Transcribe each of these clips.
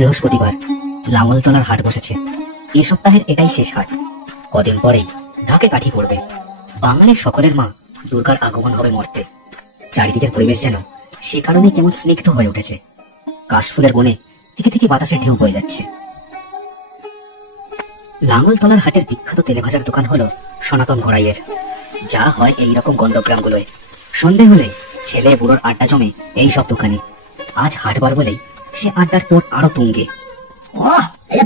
বৃহস্পতিবার লাঙলতলার হাট বসেছে। এ সপ্তাহের এটাই শেষ হাট। কদিন পরেই ঢাকে কাঠি পড়বে। বাঙালির সকলের মা দুর্গার আগমন হবে মর্তে। চারিদিকের পরিবেশ যেন সে কারণে কেমন স্নিগ্ধ হয়ে উঠেছে। কাশফুলের বনে থেকে থেকে বাতাসে ঢেউ বয়ে যাচ্ছে। লাঙলতলার হাটের বিখ্যাত তেলেভাজার দোকান হলো সনাতন ঘোড়াইয়ের। যা হয় এইরকম গন্ডগ্রামগুলোয়, সন্ধে হলে ছেলে বুড়োর আড্ডা জমে এই সব দোকানে। আজ হাটবার বলেই সে আড্ডার তোর আরো তুঙ্গে।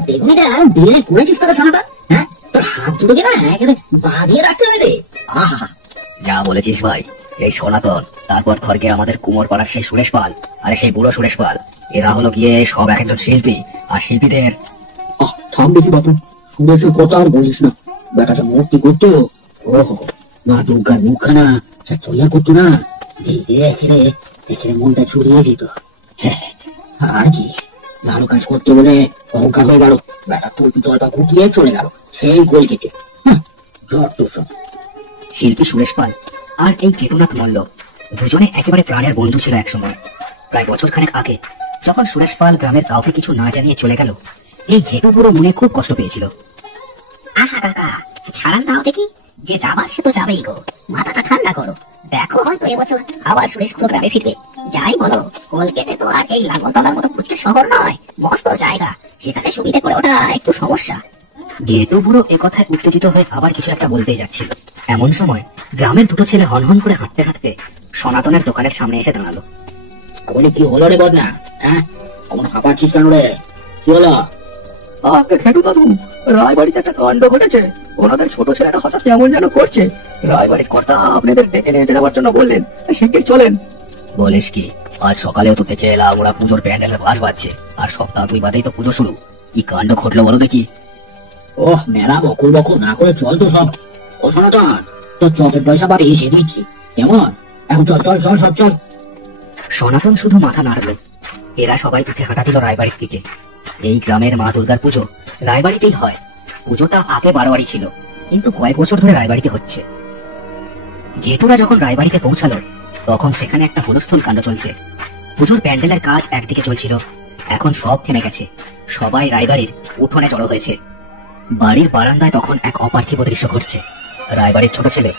বেগুনিটা বিয়ে করেছিস তোরা সনাতন? হ্যাঁ, তোর হাত দুটোকে না একেবারে বাঁধিয়ে রাখতে হবে রে। আহা, যা বলেছিস ভাই। এই সনাতন, তারপর খড়গে আমাদের কুমোর পাড়ার সেই সুরেশ পাল, আরে সেই বুড়ো সুরেশ পাল, এরা হলো গিয়ে সব এক একজন শিল্পী। আর শিল্পীদের থাম দেখি বাপু, সুরেশের কথা আর বলিস না। বেটাটা মূর্তি করতো, ওহো, মা দুর্গার মুখখানা যা তৈরি করতো না, দেখে মনটা চুরিয়ে যেত। আর কি, ভালো কাজ করতে বলে অহংকার হয়ে গেল। বেটা তুলপি তলপা গুটিয়ে চলে গেল সেই গোল কেটে। শিল্পী সুরেশ পাল আর এই কেতুনাথ মল্ল দুজনে একেবারে প্রাণের বন্ধু ছিল একসময়। প্রায় বছরখানেক আগে যখন সুরেশ পাল গ্রামের কাউকে কিছু না জানিয়ে চলে গেল, এই ঘেটু পুরো মনে খুব কষ্ট পেয়েছিল। আহা কাকা, ছাড়ান দাও দেখি, যে যাবার সে তো যাবেই গো। মাথাটা ঠান্ডা করো, দেখো হয়তো এবছর আবার সুরেশ পুরো গ্রামে ফিরবে। যাই বলো, কলকাতা তো আর এই লাঙলতলার মতো কুচকে শহর নয়, মস্ত জায়গা, সেখানে সুবিধা করে ওটা একটু সমস্যা। ঘেটু বুড়ো একথায় উত্তেজিত হয়ে আবার কিছু একটা বলতেই যাচ্ছিল। এমন সময় গ্রামের দুটো ছেলে হনহন করে হাঁটতে হাঁটতে সনাতনের দোকানের সামনে এসে দাঁড়ালো। বলে, কি হলো রে বদনা? হ্যাঁ, অমন হাঁপাচ্ছিস কেন রে? কি হলো? ঘেটু দাদু, রায়বাড়িতে একটা কাণ্ড ঘটেছে। ওনাদের ছোট ছেলেটা হঠাৎ কেমন যেন করছে। রায়বাড়ির কর্তা আপনাদের ডেকে নিয়ে যাওয়ার জন্য বললেন, শিগগির চলেন। বলিস কি? আজ সকালেও তো দেখে এলাম ওরা পুজোর প্যান্ডেলের বাস বাজছে, আর সপ্তাহ দুই বাদেই তো পুজো শুরু। কি কাণ্ড ঘটলো বলো দেখি? ওহ, মেলা বকুল বকুল না করে চল তো সব। ও সনাতন, তোর চপের পয়সা পাতে এসে দিচ্ছি, কেমন? এখন চল চল চল সব চল। সনাতন শুধু মাথা নাড়ল। এরা সবাই উঠে হাঁটা দিল রায়বাড়ির দিকে। এই গ্রামের মা দুর্গার পুজো রায়বাড়িতেই হয়। পুজোটা আগে বারোয়ারি ছিল, কিন্তু কয়েক বছর ধরে রায়বাড়িতে হচ্ছে। ঘেটুরা যখন রায়বাড়িতে পৌঁছালো, তখন সেখানে একটা হুলস্থুল কাণ্ড চলছে। পুজোর প্যান্ডেলের কাজ একদিকে চলছিল, এখন সব থেমে গেছে। সবাই রায়বাড়ির উঠোনে জড়ো হয়েছে। বাড়ির বারান্দায় তখন এক অপার্থিব দৃশ্য ঘটছে। রায়বাড়ির ছোট ছেলে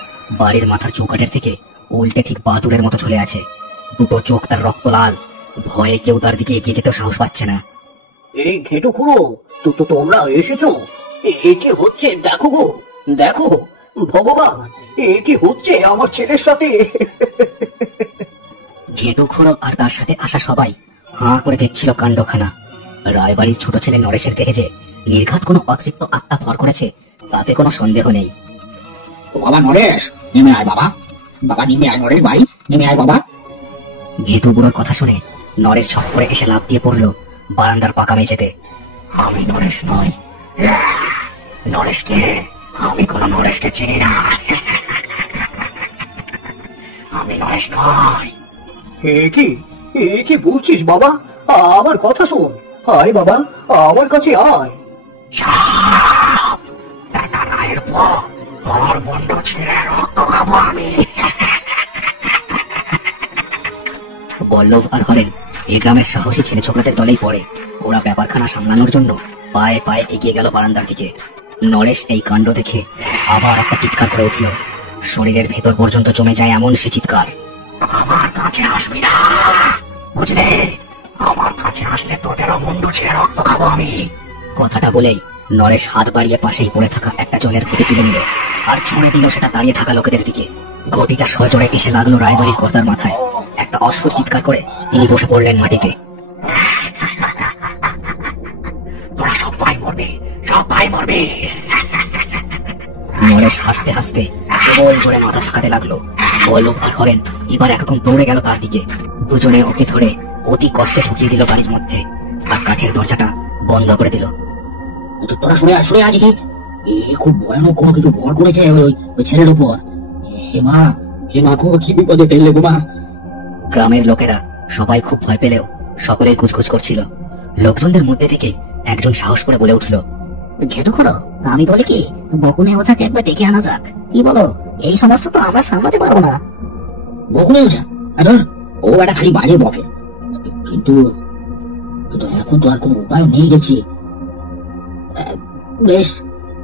বাড়ির মাথার চৌকাঠের থেকে উল্টে ঠিক বাদুড়ের মতো চলে আছে। দুটো চোখ তার রক্ত লাল, ভয়ে কেউ তার দিকে এগিয়ে যেতেও সাহস পাচ্ছে না। এই ঘেটু খুঁড়ো, তো তোমরা এসেছো? এ কি হচ্ছে দেখো গো, দেখো ভগবান, এ কি হচ্ছে আমার ছেলের সাথে? ঘেটু খুঁড়ো আর তার সাথে আসা সবাই হাঁ করে দেখছিল কাণ্ডখানা। রায়বাড়ির ছোট ছেলে নরেশের দেখে যে নির্ঘাত কোনো অতৃপ্ত আত্মা ভর করেছে, তাতে কোনো সন্দেহ নেই। বাবা নরেশ, নেমে আয় বাবা, বাবা নেমে আয় নরেশ ভাই, নেমে আয় বাবা। ঘেটু বুড়োর কথা শুনে নরেশ ছক করে এসে লাফ দিয়ে পড়লো বারান্দার পাকা মেঝেতে। আমি নরেশ নই। নরেশকে, আমি কোন নরেশকে চিনি না। আমি নরেশ নই। এ কি বলছিস বাবা? আমার কথা শোন, আয় বাবা, আমার কাছে আয়। রায়ের পর আমার বন্ধ ছেড়ে রক্ত খাবো আমি। বল্লভ আর হরেন এই গ্রামের সাহসী ছেলে ছোকরাদের দলেই পড়ে। ওরা ব্যাপারখানা সামলানোর জন্য পায়ে পায়ে এগিয়ে গেল বারান্দার দিকে। নরেশ এই কাণ্ড দেখে আবার একটা চিৎকার করে উঠল। শরীরের ভেতর পর্যন্ত জমে যায় এমন সে চিৎকার। আমার কাছে আসবি না, বুঝলে? আমার কাছে আসলে তোদেরও মুন্ডু ছেড়ে রক্ত খাবো আমি। কথাটা বলেই নরেশ হাত বাড়িয়ে পাশেই পড়ে থাকা একটা জলের ঘটি তুলে নিল আর ছুঁড়ে দিল সেটা দাঁড়িয়ে থাকা লোকেদের দিকে। ঘটিটা সজোরে এসে লাগলো রায়বাড়ির কর্তার মাথায়। একটা অস্ফুট চিৎকার করে তিনি বসে পড়লেন মাটিতে। তোরা সবাই মরবে, সবাই মরবে। নরেশ হাসতে হাসতে কেবল জোরে মাথা ঝাঁকাতে লাগলো। বল্লভ আর হরেন এবার একরকম দৌড়ে গেল তার দিকে। দুজনে ওকে ধরে অতি কষ্টে ঢুকিয়ে দিল বাড়ির মধ্যে আর কাঠের দরজাটা বন্ধ করে দিল। তোরা শুনে আয় দেখি, খুব ভয়ানক কোনো কিছু ভর করেছে ওই ছেলের উপর। হে মা গো, কি বিপদে ফেললে গো মা। গ্রামের লোকেরা সবাই খুব ভয় পেলেও সকলেই কুচকুচ করছিল। লোকজনদের মধ্যে থেকে একজন সাহস করে বলে উঠল, ঘেটু খুঁড়ো, আমি বলি কি, বকুনে ওঝাকে একবার ডেকে আনা যাক। কি বলো? এই সমস্যা তো আমরা সামলাতে পারবো না। বকুনে ওঝা? ও একটা খালি বাজে বকে, কিন্তু কিন্তু এখন তো আর কোনো উপায় নেই দেখছি। বেশ,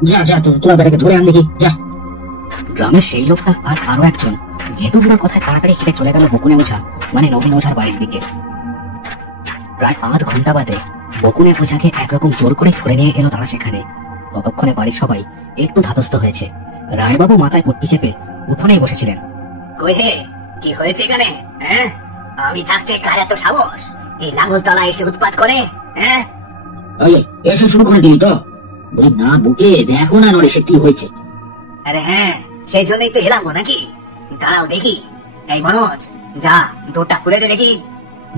যা যা তোরা বেটাকে ধরে আন দেখি, যা। গ্রামের সেই লোকটা আর আরো একজন ঘেটু বুড়োর কথায় তাড়াতাড়ি হেঁটে চলে গেল বকুনে ওঝা মানে নবীন ওঝার বাড়ির দিকে। প্রায় আধ ঘন্টা বাদে বকুনে ওঝাকে একরকম জোর করে ধরে নিয়ে এলো তারা সেখানে। ততক্ষণে বাড়ির সবাই একটু ধাতস্থ হয়েছে। রায়বাবু মাথায় পট্টি চেপে উঠোনেই বসেছিলেন। কই হে, কি হয়েছে এখানে? হ্যাঁ, আমি থাকতে কার এত সাহস এই লাঙ্গলতলা এসে উৎপাত করে? হ্যাঁ, ওই এসে শুরু করে দিবি তো? বলি না বুকে দেখো না নরেশের কি হয়েছে। আরে হ্যাঁ, সেই জন্যই তো এলাম গো নাকি। দাঁড়াও দেখি। এই মনোজ, যা দোরটা খুলে দে দেখি।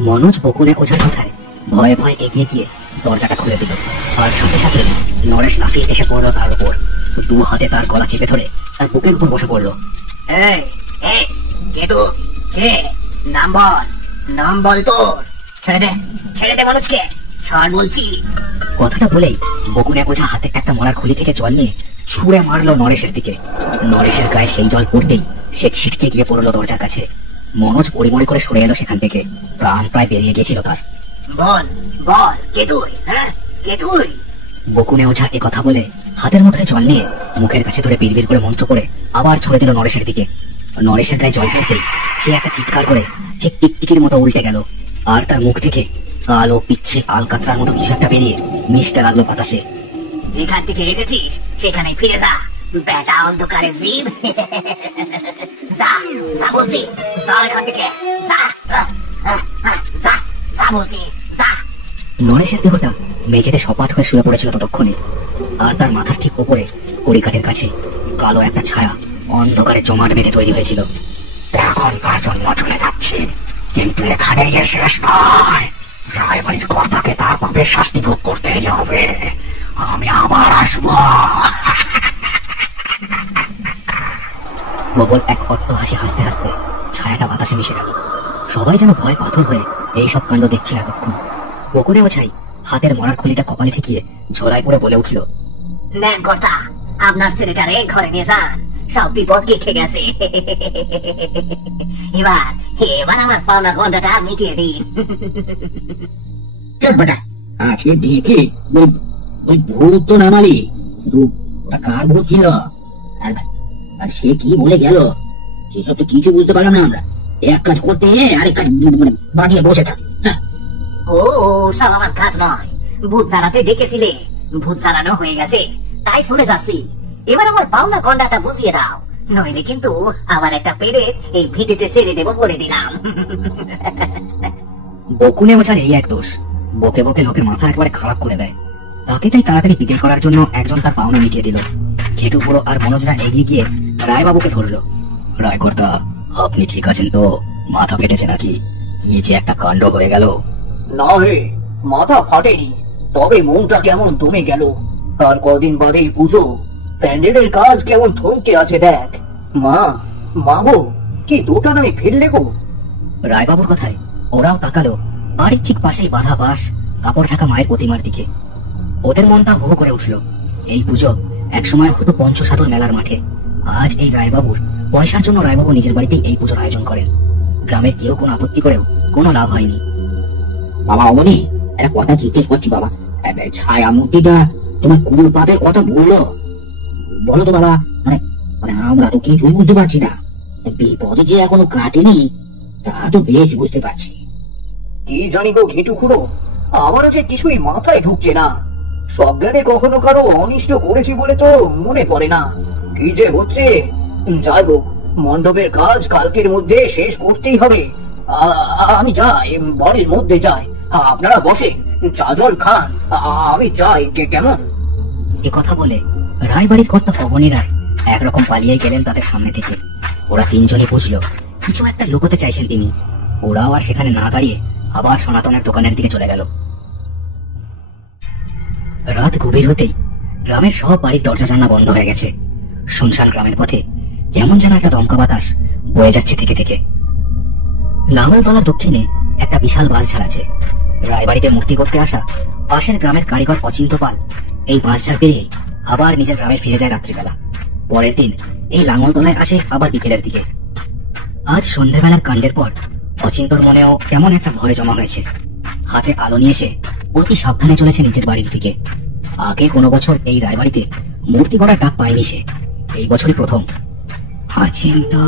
মনোজ বকুনে ওঝার কথায় ভয়ে ভয়ে এগিয়ে গিয়ে দরজাটা খুলে দিল। আর সাথে সাথে নরেশ লাফিয়ে এসে পড়লো তার উপর। দু হাতে তার গলা চেপে ধরে তার বুকের উপর বসে পড়লো। এই এই কে তো কে? নাম বল, নাম বল তোর। ছেড়ে দে মনোজকে, ছাড় বলছি। কথাটা বলেই বকুনে ওঝা হাতে একটা মরার খুলি থেকে জল নিয়ে ছুঁড়ে মারলো নরেশের দিকে। নরেশের গায়ে সেই জল পড়তেই সে ছিটকে গিয়ে পড়লো দরজার কাছে। মনোজ পড়ি করে সরে এলো সেখান থেকে। প্রাণ প্রায় বেরিয়ে গেছিল তার। বল বল, কে তুই? হ্যাঁ, কে তুই? বকুনে ওঝা এ কথা বলে হাতের মুঠোয় জল নিয়ে মুখের কাছে ধরে বিড়বিড় করে মন্ত্র করে আবার ছুড়ে দিল নরেশের দিকে। নরেশের গায়ে জল পড়তেই সে একটা চিৎকার করে ঠিক টিকটিকির মতো উল্টে গেল। আর তার মুখ থেকে কালো পিচ্ছে আলকাতরার মতো কিছু একটা বেরিয়ে মিশতে লাগলো বাতাসে। যেখান থেকে এসেছিস সেখানে ফিরে যা, বেটা অন্ধকারে জীব। যা যা বলছি, যা এখান থেকে, যা যা যা বলছি, যা। নরেশের দেহটা মেঝেতে সপাট হয়ে শুয়ে পড়েছিল ততক্ষণে। আর তার মাথার ঠিক উপরে কড়িকাঠের কাছে কালো একটা ছায়া অন্ধকারে জমাট বেঁধে তৈরি হয়েছিল। এখনকার জন্য চলে যাচ্ছে, কিন্তু এখানে শেষ নয়। রায়বাড়ির কর্তাকে তার পাপের শাস্তি ভোগ করতেই হবে। আমি আবার আসবো। প্রবল এক অট্ট হাসি হাসতে হাসতে ছায়াটা বাতাসে মিশে গেল। সবাই যেন ভয় পাথর হয়ে এইসব কাণ্ড দেখছিল এতক্ষণ। বকুনে ওঝাই হাতের মরার খুলিটা কপালে ঠেকিয়ে ঝোলায় পড়ে বলে উঠল, নেন কর্তা, আপনার ছেলেটারে ঘরে নিয়ে যান, সব বিপদ কেটে গেছে। এবার আমার পাওনা গন্ডাটা মিটিয়ে দিন। বেটা আজকে দেখে ওই ভূত তো নামালি, কিন্তু ওটা কার ভূত ছিল আর সে কি বলে গেল সেসব তো কিছু বুঝতে পারলাম না আমরা। এক কাজ করতে আরেক কাজ বানিয়ে বসে থাকি। ও সব আমার কাজ নয়, ভূত জানাতে ডেকেছিলে, ভূত জানানো হয়ে গেছে, তাই চলে যাচ্ছি। এবার আমার পাওনা গন্ডাটা বুঝিয়ে দাও, নইলে কিন্তু আবার একটা পেরে এই ভিটেতে ছেড়ে দেবো বলে দিলাম। বকুনে ওঝার এই এক দোষ, বকে বকে লোকের মাথা একবারে খারাপ করে দেয়। তাকে তাই তাড়াতাড়ি বিদায় করার জন্য একজন তার পাওনা মিটিয়ে দিল। ঘেটু বুড়ো আর মনোজরা এগিয়ে গিয়ে রায়বাবুকে ধরলো। রায়কর্তা, আপনি ঠিক আছেন তো? মাথা ফেটেছে নাকি? কি যে একটা কাণ্ড হয়ে গেল। না হে, মাথা ফাটেনি, তবে মনটা কেমন দমে গেল। তার কদিন বাদেই পুজো, প্যান্ডেলের কাজ কেমন থমকে আছে দেখ। মা গো, কি দুটা নয় ফিরলে গো? রায়বাবুর কথায় ওরাও তাকালো বাড়ির ঠিক পাশেই বাঁধা বাঁশ কাপড় ঢাকা মায়ের প্রতিমার দিকে। ওদের মনটা হো করে উঠল। এই পুজো একসময় হতো পঞ্চসাধুর মেলার মাঠে। আজ এই রায়বাবুর পয়সার জন্য রায়বাবু নিজের বাড়িতেই এই পুজোর আয়োজন করেন। গ্রামের কেউ কোনো আপত্তি করেও কোনো লাভ হয়নি। বাবা অমনি একটা কথা জিজ্ঞেস করছি বাবা, ছায়া মূর্তিটা তোমার কোন পাপের কথা বললো বলো তো বাবা? মানে আমরা তো কিছুই বুঝতে পারছি না। বিপদে যে এখনো কাটেনি তা তো বেশ বুঝতে পারছি। কি জানি গো ঘেটু খুড়ো, আমারও যে কিছুই মাথায় ঢুকছে না। সজ্ঞানে কখনো কারো অনিষ্ট করেছি বলে তো মনে পড়ে না। কি যে হচ্ছে, যাই হোক, মণ্ডপের কাজ কালকের মধ্যে শেষ করতেই হবে। আমি যাই, বাড়ির মধ্যে যাই, আপনারা বসে চা জল খান, আমি যাই। কেমন? এ কথা বলে রায়বাড়ির কর্তা পবনী রায় একরকম পালিয়ে গেলেন তাদের সামনে থেকে। ওরা তিনজনই বুঝলো কিছু একটা লুকোতে চাইছেন তিনি। ওরাও আর সেখানে না দাঁড়িয়ে আবার সনাতনের দোকানের দিকে চলে গেল। রাত গভীর হতেই গ্রামের সব বাড়ির দরজা জানলা বন্ধ হয়ে গেছে। শুনশান গ্রামের পথে কেমন যেন একটা দমকা বাতাস বয়ে যাচ্ছে থেকে থেকে। লাঙ্গলতলার দক্ষিণে একটা বিশাল বাঁশঝাড় আছে। রায়বাড়িতে মূর্তি করতে আসা পাশের গ্রামের কারিগর অচিন্ত পাল এই বাঁশঝাড় পেরিয়ে আবার নিজের গ্রামে ফিরে যায় রাত্রিবেলা। পরের দিন এই লাঙ্গলতলায় আসে আবার বিকেলের দিকে। আজ সন্ধ্যাবেলার কাণ্ডের পর অচিন্তর মনেও কেমন একটা ভয় জমা হয়েছে। হাতে আলো নিয়ে সে অতি সাবধানে চলেছে নিজের বাড়ির দিকে। আগে কোনো বছর এই রায়বাড়িতে মূর্তি গড়ার ডাক পায়নি সে, এই বছরই প্রথম। হাচিন্তা